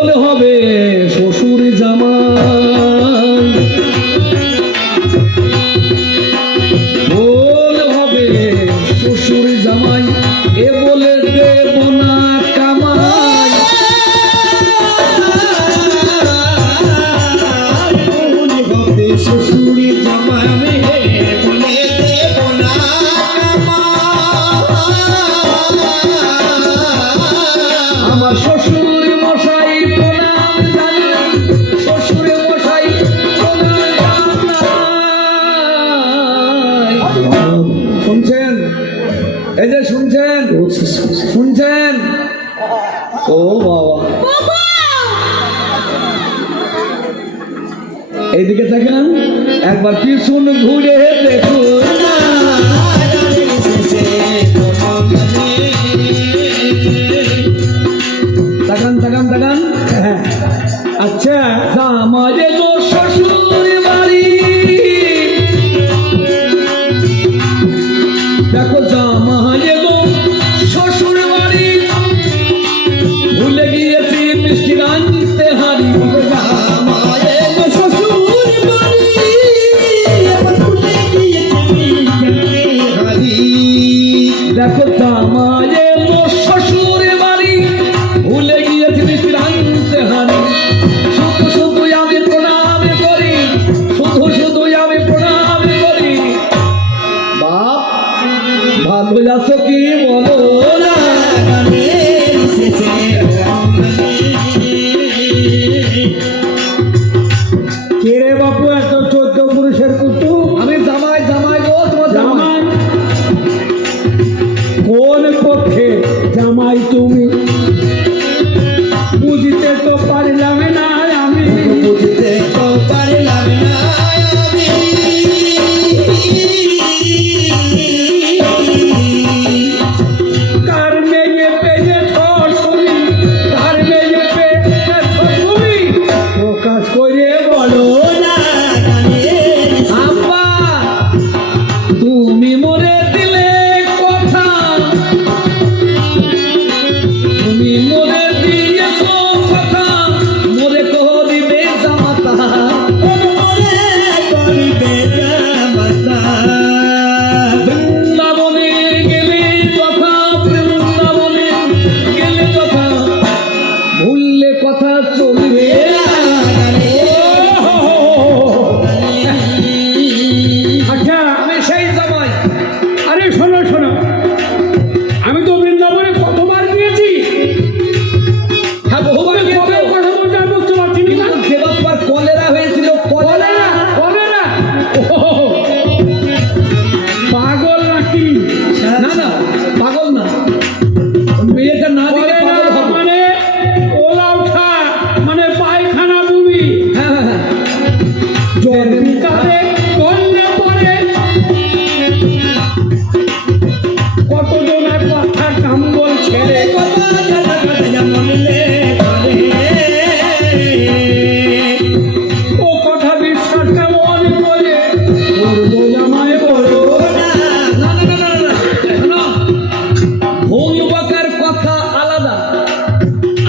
বলে হবে শ্বশুর জামাই, বলে হবে শ্বশুর জামাই, এ বলে দেব না কামাই। বলে হবে শ্বশুর জামাই, বলে দেব না আমার শ্বশুর মশাই প্রণাম জানাই, শ্বশুর মশাই প্রণাম জানাই। শুনছেন? এই যে শুনছেন, শুনছেন? ও বাবা, এইদিকে দেখেন, একবার পিছন ঘুরে দেখুন। তাকান তাকান তাকান। হ্যাঁ, আচ্ছা, আমারে গো শ্বশুর বাড়ি, দেখো জামাইয়ে গো শ্বশুর বাড়ি, ভুলে গিয়েছি মিষ্টি রাঁধতে হাড়ি। জামাইয়ে গো শ্বশুর বাড়ি, ভুলে গিয়েছি হাড়ি। দেখো জামাইয়ে গো শ্বশুর বাড়ি, ভুলে গিয়েছি মিষ্টি রাঁধতে হাড়ি। শুধু শুধু আমি প্রণাম করি, শুধু শুধু আমি প্রণাম করি। বাপ, ভালো আছো কি বলো না? কে রে বাপু, এত 14 পুরুষের কুটু? আমি জামাই, জামাই গো, তোমার জামাই। কোন পক্ষে জামাই তুমি? বুঝিতে তো পারলাম না আমি, বুঝতে তো পারলাম না কার মেয়ে পেয়েছ শুনি, কার মেয়ে পেয়েছ তুমি? প্রকাশ করে বলো না। আব্বা, তুমি মরে দিলে কথা, তুমি মরে দিয়েছ কথা, মরে করিবে জামাতা। বৃন্দাবনে গেলে কথা, বৃন্দাবনে গেলে কথা, ভুললে কথা চলবে। আচ্ছা, আমি সেই জামাই। আরে শোনো শোনো, আমি তো বৃন্দাবনে কতবার গিয়েছি। হ্যাঁ, বহুবার কবে গিয়েছো। কথা বলতে আমি বুঝতে পারছি না। কিন্তু সেবার কলেরা হয়েছিল, কলেরা। কলেরা? ওহ, পাগল নাকি? না না, পাগল না, মেয়েটা না দিলে কলেরা পাগল হবে। মানে ওলা ওঠা, মানে পায়খানা বমি। হ্যাঁ হ্যাঁ হ্যাঁ। জন্মিকালে কন্যা পরে কতজনের কথা কাম্বল ছেড়ে ও কথা বিশ্বাস কেমন করে করবো জামাই বলো না। না না না না না, শোনো, ভূমিবাকের কথা আলাদা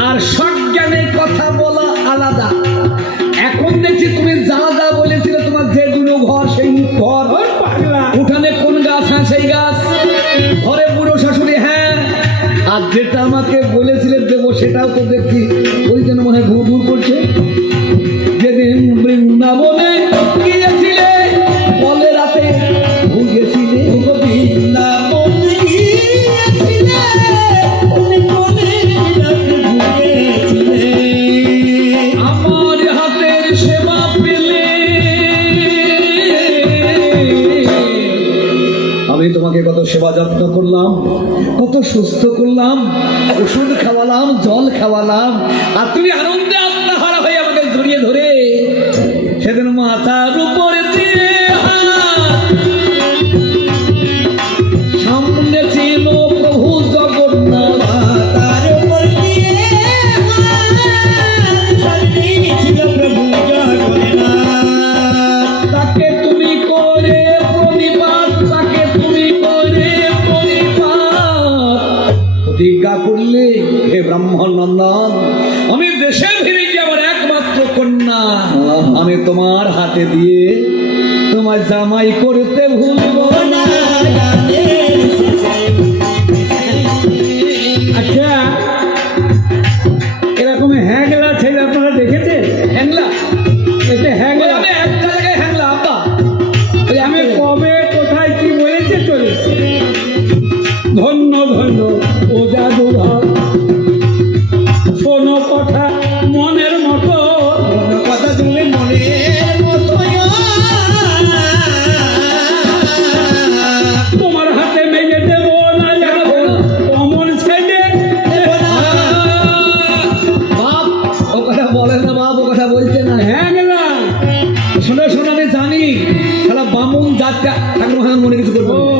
আর সজ্ঞানের কথা বলা আলাদা। এখন দেখছি তুমি যা যা বলেছিলে, তোমার যে দুটো ঘর সেই ঘর, ওর পাগলা উঠানে কোন গাছ, হ্যাঁ সেই গাছ, ঘরে বুড়ো শাশুড়ি, হ্যাঁ, আর যেটা আমাকে বলেছিলে দেবো সেটাও তো দেখছি ওই জন্য মনে হয় ঘুর ঘুর করছে। যেদিন বৃন্দাবনে গিয়েছিলে, বলে রাতে ভুগেছিলে, বৃন্দাবনে গিয়েছিলে, বলে রাতে ভুগেছিলে। আমার হাতের সেবা পেলে। আমি তোমাকে কত সেবা যত্ন করলাম, কত সুস্থ করলাম, ওষুধ খাওয়ালাম, জল খাওয়ালাম, আর তুমি আনন্দে আত্মহারা হয়ে আমাকে জড়িয়ে ধরে সেদিন মাথার উপরে দিয়ে হাত, সামনে ছিল প্রভু জগন্নাথ, তার উপর দিয়ে সামনে ছিল প্রভু জগন্নাথ। তাকে তুমি করে প্রণিপাত, তাকে তুমি করে প্রণিপাত। প্রতিজ্ঞা করলে হে ব্রাহ্মণ নন্দন, আমি দেশে আমি তোমার হাতে দিয়ে তোমার জামাই করতে ভুলবো না। আচ্ছা, এরকম হ্যাংলা ছেলে আপনারা দেখেছেন? হ্যাংলা? এটা ওই হ্যাংলা। আমি একটা জায়গায় হ্যাংলা আব্বা। ওই আমি আমি কবে কোথায় কি বলেছে চলেছে। ধন্য ধন্য ও জাদুঘর, শোনো কথা মনের মতো। কোনো কথা তুমি মনের মতো তোমার হাতে মেজে দেব না যেন অমন ছেলে। বাপ ও কথা বলে না, বাপ ও কথা বলছে না। হ্যাংলা। শোনো শোনো, আমি জানি তাহলে বামুন জাতটা ঠাকুর মনে কিছু করবো ও,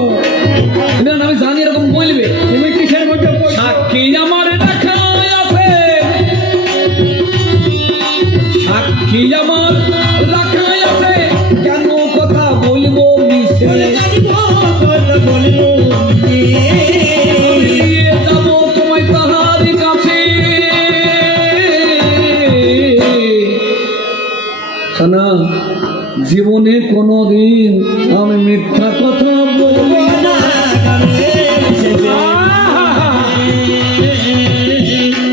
না, আমি জানি এরকম বলবে। তুমি কিসের মধ্যে পড়ছো? সাক্ষী আমার রাখাই আছে, সাক্ষী আমার রাখাই আছে, কেন কথা বলবো মিশে বলে জানিব কথা বলবো নিয়ে যাবো তোমায় তাহার কাছে। শোনা, জীবনে কোনোদিন আমি মিথ্যা কথা বলবো না।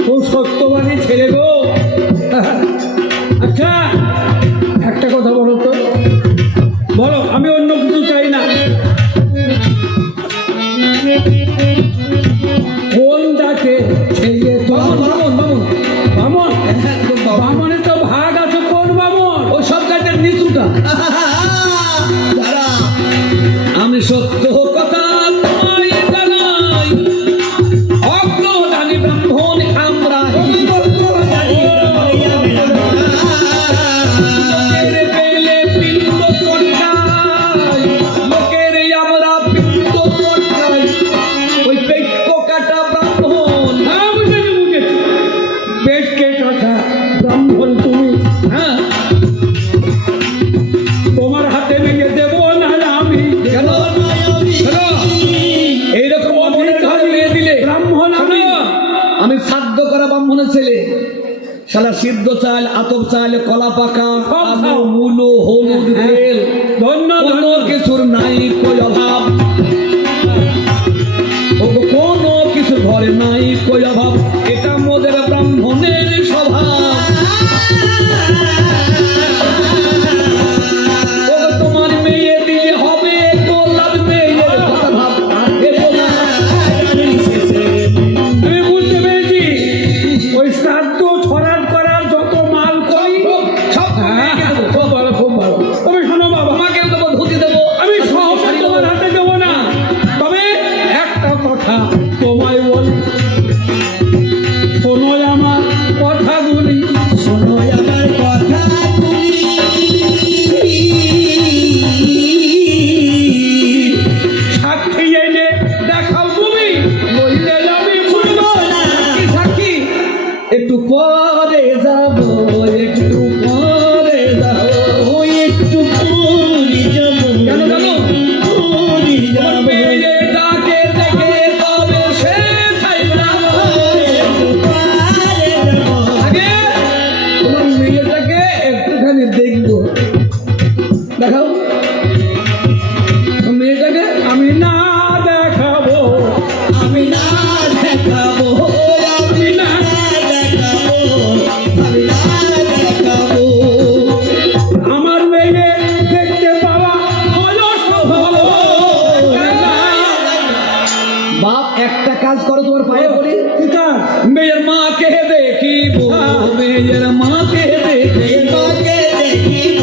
খুব সত্যবাদী ছেলে গো। আচ্ছা, একটা কথা বলো তো, বলো, আমি অন্য কিছু চাই না। কোন জাতে ছেলে বামন তোমার? বামন বামন, বামন? বামনের তো ভাগ আছে। কোন বামন? ও সব জায়গায় নিচুটা। দাঁড়া আমি সত্য কথা তোমায় জানাই, অজ্ঞানী ব্রাহ্মণ আমরা। লোকের পেলে পিণ্ড চটকাই, লোকের আমরা পিণ্ড চটকাই, ওই বৈক্য কাটা ব্রাহ্মণ। হ্যাঁ, বুঝেছি বুঝেছি। পেটকে কথা ব্রাহ্মণ তুমি। হ্যাঁ, তোমার হাতে মেয়ে দেব না আমি। কেন কেন এইরকম অমনের ঘর নিয়ে দিলে? ব্রাহ্মণ আমি। শোনো, আমি শ্রাদ্ধ করা ব্রাহ্মণের ছেলে, শালা সিদ্ধ চাল, আতপ চাল, কলা পাকা, সব আলু, খাও। মূলো, হলুদ, তেল, ধন্য কোনো ধন্য। কিছুর নাই কই অভাব। ও গো, কোনো কিছু ঘরে নাই কই অভাব, এটা মোদের ব্রাহ্মণের স্বভাব। ও গো, তোমার মেয়ে দিলে হবে গোলাপ মেয়ের কথা ভাব, আর দেব না। আমি বুঝতে পেরেছি, ওই শ্রাদ্ধ ছড়াট করার যত মাল করি সব হ্যাঁ, মেয়েকে দেবো। খুব ভালো খুব ভালো। তবে শোনো বাবা, আমাকেও দেবো, ধুতি দেবো, আমি সহজে তোমার হাতে দেবো না। তবে একটা কথা তোমায় বলি, শোনো আমার কথাগুলি। শোনো আমার কথা সাক্ষী এনে দেখাও তুমি, বললে আমি শুনবো না। সাক্ষী, সাক্ষী, একটু পরে যাবো, একটু পরে যাবো। ওই একটু পুরি যাব কেন কেন? পুরি তোমার যাব মেয়েটাকে দেখে তবে সে খাইলাম। আগে তোমার মেয়েটাকে একটুখানি দেখবো, দেখাও মেয়েটাকে। আমি না দেখাবো, আমি না দেখাবো আমি না দেখাবো আমি না দেখাবো আমার মেয়ে দেখতে পাওয়া হলো স্বভাব। বাপ, একটা কাজ করো, তোমার পায়ে পড়ি। ঠিক আছে, মেয়ের মাকে দেখিব, মেয়ের মাকে দেখিব, মাকে দেখিব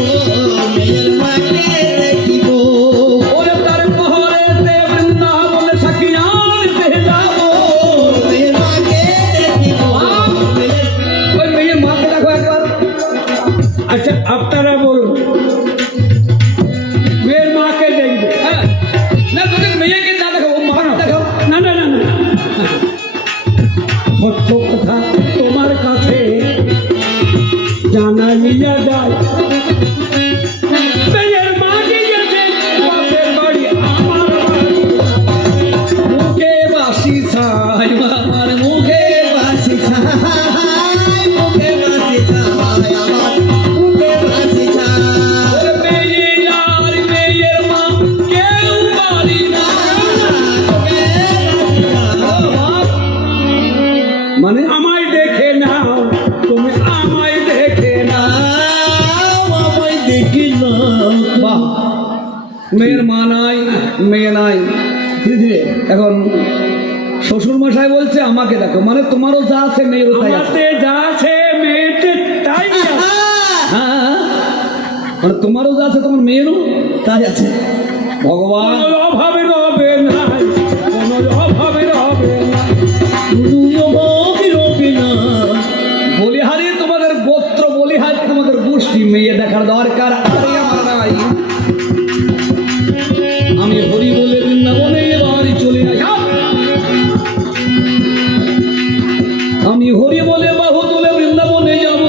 মেয়ের মাকে দেখিব ওরে তার পহরেতে বৃন্দাবন সাক্ষী আনতে যাবো। মেয়ের মাকে দেখিব ওই মেয়ের মাকে দেখো একবার। আচ্ছা আপনারা বলুন, মেয়ের মাকে দেখবে? হ্যাঁ, না তোকে মেয়েকে না দেখো, ও মাকে দেখো। না না না না, সত্য কথা তোমার কাছে জানাইয়া যায়। মেয়ের মাকে গেছে বাপের বাড়ি, আমার বাড়ি। মুখে বাসি ছাই, আমার মুখে বাসি ছাই মুখে বাসি ছাই আমার মুখে বাসি ছাই মেয়ের মা নাই, মেয়ে নাই। ধীরে ধীরে এখন শ্বশুর মশাই বলছে আমাকে দেখো, মানে তোমারও যা আছে মেয়েরও তাই আছে। আমাতে যা আছে মেয়েতে তাই আছে। হ্যাঁ, মানে তোমারও যা আছে তোমার মেয়েরও তাই আছে। ভগবান কোনো অভাবে রবে নাই, কোনো অভাবে রবে না। বলিহারি তোমাদের গোত্র, বলিহারি তোমাদের গোষ্ঠী, মেয়ে দেখার দরকার আরে আমার নাই। আমি হরি বলে বৃন্দাবনে এবারই চলে যাই। আমি হরি বলে বাহু তুলে বৃন্দাবনে যাব,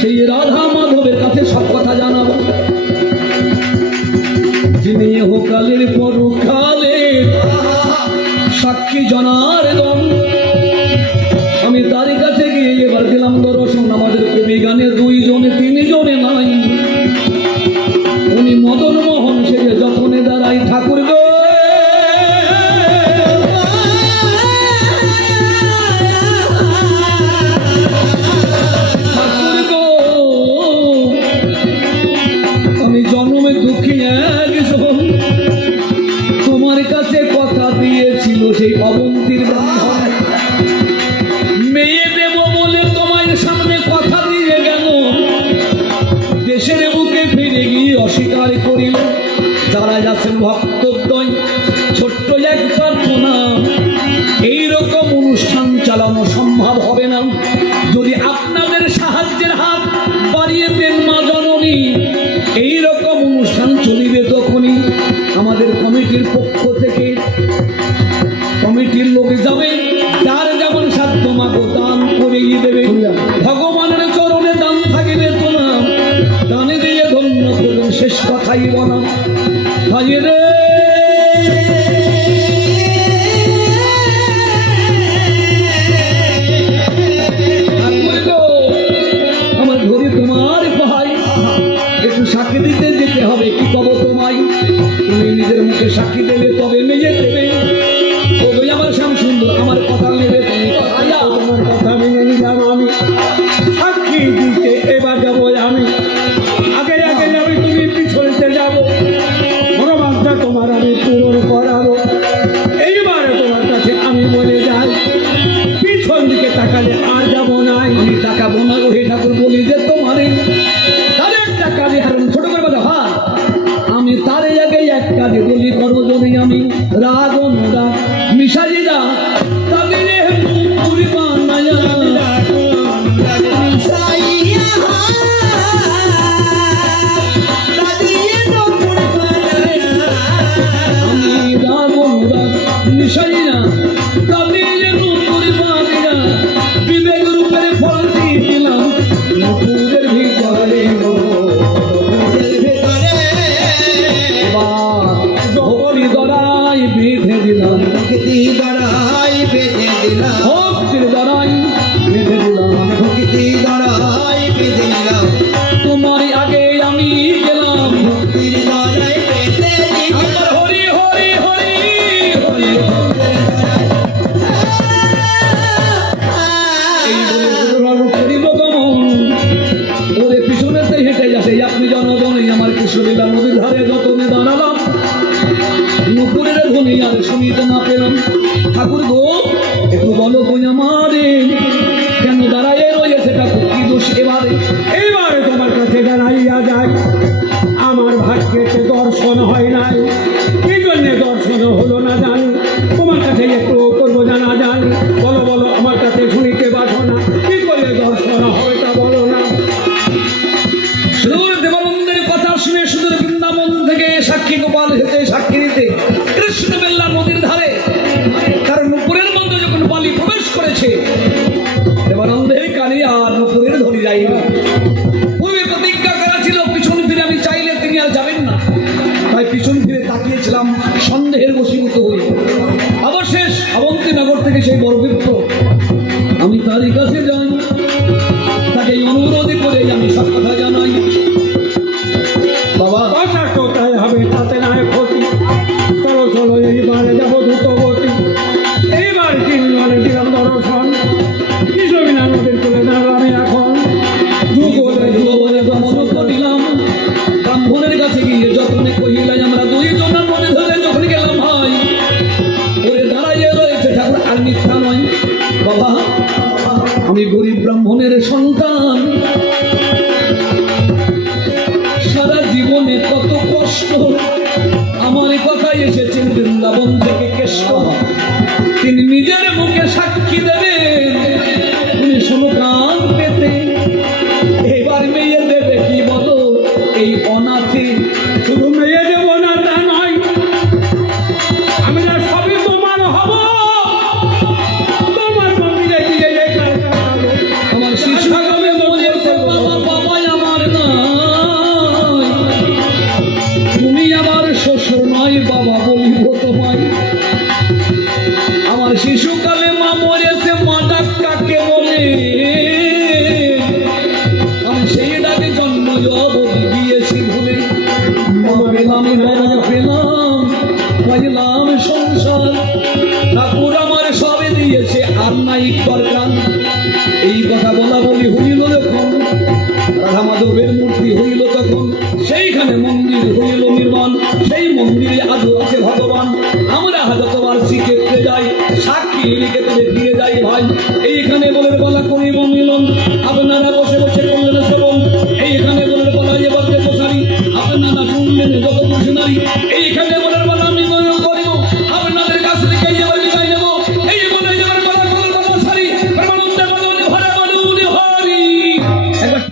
সেই রাধা মাধবের কাছে সব কথা জানাবো। যিনি হোকালের পরকালের সাক্ষী জনার দম, আমি তার কাছে গিয়ে এবার দিলাম দর্শন। আমাদের কবি গানে দুইজনে তিনজনে নাই, উনি মদন মোহন সেজে যতনে দাঁড়াই ঠাকুর গো। ঠাকুর গো, আমি জন্মে দুঃখী একজন, তোমার কাছে কথা দিয়েছিল সেই অবন্তীর ব্রাহ্মণ, মেয়ে দেব বলে তোমার সামনে কথা দিয়ে গেল, দেশের বুকে ফিরে গিয়ে অস্বীকার করিল। যারা যাচ্ছেন ভক্তদ্বয়, ছোট্ট এক প্রার্থনা, এইরকম অনুষ্ঠান চালানো সম্ভব হবে না যদি আপনাদের সাহায্যের হাত বাড়িয়ে দেন মা জননী। এইরকম অনুষ্ঠান চলিবে তখনই আমাদের কমিটির পক্ষ থেকে কমিটির লোক যাবে, তার যেমন সাধ্য মাগো দান করেই দেবে। ভগবানের চরণে দান থাকিবে তোলা, দানে দিয়ে ধন্য করবেন, শেষ কথাই বলা খাইয়ে রে। আমার ঘরে তোমার ভাই, একটু সাক্ষী দিতে যেতে হবে, কি কব তোমায়, তুমি নিজের মুখে সাক্ষী দেবে তবে মেয়ে দেবে। ওই আমার শ্যাম সুন্দর, আমার কথা নেবে তুমি, তোমার কথা মেনে নিলাম আমি, সাক্ষী দিতে এবার যাবো আমি। আগে আগে যাবে তুমি, পিছনেতে যাবো, মনোবাঞ্ছা তোমার আমি পূরণ করাবো। এইবারে তোমার কাছে আমি বলে যাই, পিছন দিকে তাকালে আর যাবো নাই। আমি টাকা বোনা হে ঠাকুর বলি যে তোমারে তাদের টাকা দিয়ে হারুন ছোট করে কথা হা। আমি তারে আগে এক কাজে বলি করবো যদি আমি রাগ অনুরাগ মিশাইরা তাদের পুরি বানায়া আমি রাগ অনুরাগ মিশাইরা তাদের পুরি বানায়া বিবেক রূপের ফল দিলাম নুপুরের ভিতরে ভক্তি দরাই বেঁধে দিলাম, ভক্তির দরাই বেঁধে দিলাম, তোমার আগে আমি গেলাম। আমার হরি হরি হরি হরি এই বলে করিল গমন, ওরে পিছনেতে হেঁটে যাচ্ছে আপনি জনগণই। আমার কৃষ্ণলীলা নদীর ধারে যতনে দাঁড়ালাম, নুপুরের ধ্বনি আর শুনিতে না পেলাম। ঠাকুর গো, একটু বলো কই আমারে কেন দাঁড়াইয়ে রয়েছে ঠাকুর, কি দোষ এবারে? এইবারে তোমার কাছে জানাইয়া যাই, আমার ভাগ্যেতে দর্শন হয় নাই, কি জন্য দর্শন হলো না জানি। তোমার কাছে একটু করবো জানা জানি, বলো বলো আমার কাছে শুনিতে বাসো না, কি করলে দর্শন হয় তা বলো না। সুদূর দেবানন্দের কথা শুনে সুদূর বৃন্দাবন থেকে সাক্ষী গোপাল হেতে সাক্ষী দিতে কৃষ্ণ বেল্লা নদীর ধারে, কারণ নুপুরের মধ্যে যখন বালি প্রবেশ করেছে, দেবানন্দের কানে আর নুপুরের ধরে যাইবে। পূর্বে প্রতিজ্ঞা করা ছিল পিছন ফিরে আমি চাইলে তিনি আর যাবেন না, তাই পিছন ফিরে তাকিয়েছিলাম সন্দেহের বশীভূত হয়ে। অবশেষ অবন্তীনগর থেকে সেই বরবৃক্ষ আমি তারই কাছে যাই, তাকে অনুরোধ করে আমি সব কথা জানাই। বাবা কথা কোথায় হবে তাতে না ক্ষতি, চলো চলো এইবারে যাবো দ্রুত গতি। এইবার তিনজনে দিলাম দর্শন, কৃষ্ণ বিনা নদীর তুলে দাঁড়াবে এখন, যুগলে ব্রাহ্মণের সন্তান, সারা জীবনে কত কষ্ট, আমার কথাই এসেছেন বৃন্দাবন থেকে কেশব। তিনি নিজের মুখে সাক্ষী দেবেন, উনি সমকান পেতে। এবার মেয়ে দেবে কি বলো এই অনাথে? শুধু মেয়ে দেব না তা নয়, আমি না সবই তোমার হব, তোমার মন্দিরে গিয়ে একা একা খাবো। আমার শিশু কালে বলেছে বাবা বাবা আমার নাই, তুমি আমার শ্বশুর নয় বাবা বলিব তোমায়। আমার শিশুকালে মা মরেছে, মা ডাক কাকে বলে? আমি সেই ডাকে জন্ম দিয়েছি ভুলে। মা পেলাম বাবা পেলাম, পাইলাম সংসার, ঠাকুর আমার সবে দিয়েছে আর নাই দরকার। এই কথা বলা বলি হইল যখন, রাধা মাধবের মূর্তি হইল তখন, সেইখানে মন্দির হইল নির্মাণ। সেই মন্দিরে আজও আছে ভগবান। আমরা যতবার শিখে যাই, সাক্ষী লিখে তুলে দিয়ে যাই ভাই।